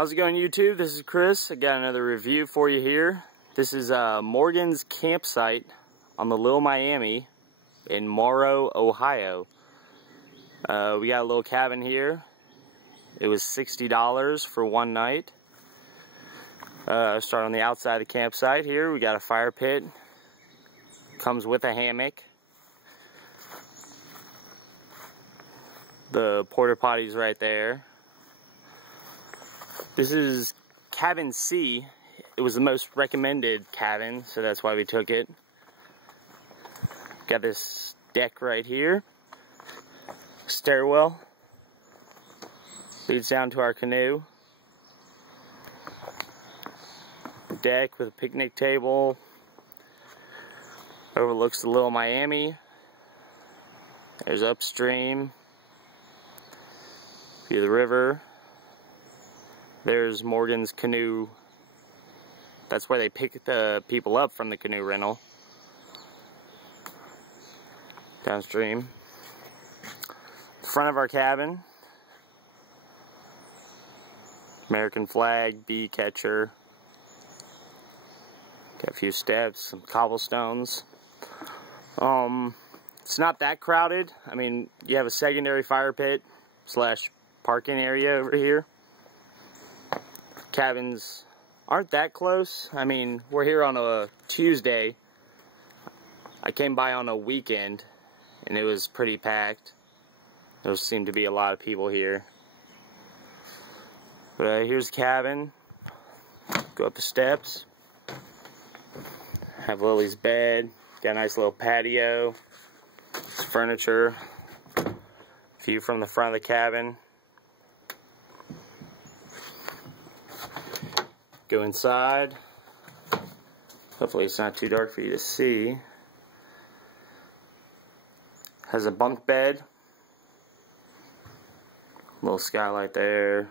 How's it going, YouTube? This is Chris. I got another review for you here. This is Morgan's campsite on the Little Miami in Morrow, Ohio. We got a little cabin here. It was $60 for one night. Start on the outside of the campsite here. We got a fire pit. Comes with a hammock. The porta potty's right there. This is cabin C. It was the most recommended cabin, so that's why we took it. Got this deck right here. Stairwell. Leads down to our canoe. Deck with a picnic table. Overlooks the Little Miami. There's upstream. View of the river. There's Morgan's Canoe. That's where they pick the people up from the canoe rental. Downstream. Front of our cabin. American flag, bee catcher. Got a few steps, some cobblestones. It's not that crowded. I mean, you have a secondary fire pit slash parking area over here. Cabins aren't that close. I mean, we're here on a Tuesday. I came by on a weekend and it was pretty packed. There seemed to be a lot of people here. But here's the cabin. Go up the steps. Have Lily's bed. Got a nice little patio. Furniture. View from the front of the cabin. Go inside. Hopefully it's not too dark for you to see. Has a bunk bed. Little skylight there.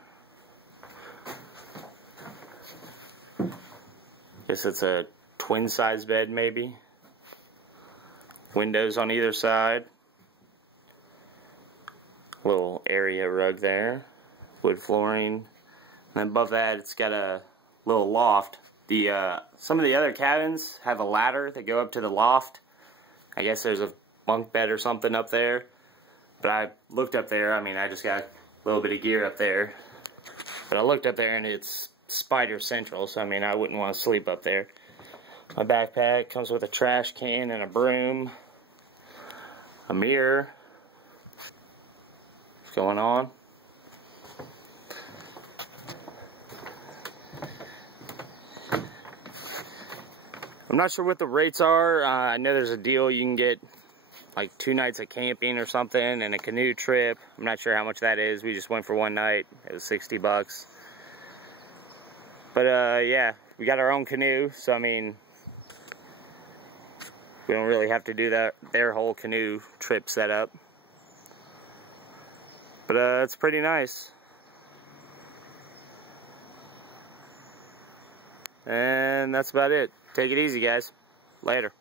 Guess it's a twin size bed maybe. Windows on either side. Little area rug there. Wood flooring. And then above that it's got a little loft. Some of the other cabins have a ladder that go up to the loft. I guess there's a bunk bed or something up there. But I looked up there, I mean I just got a little bit of gear up there. But I looked up there and it's spider central, so I mean I wouldn't want to sleep up there. My backpack comes with a trash can and a broom. A mirror. What's going on? I'm not sure what the rates are. I know there's a deal you can get like 2 nights of camping or something and a canoe trip. I'm not sure how much that is. We just went for one night. It was $60. But yeah, we got our own canoe, so I mean we don't really have to do their whole canoe trip setup. But it's pretty nice. And that's about it. Take it easy, guys. Later.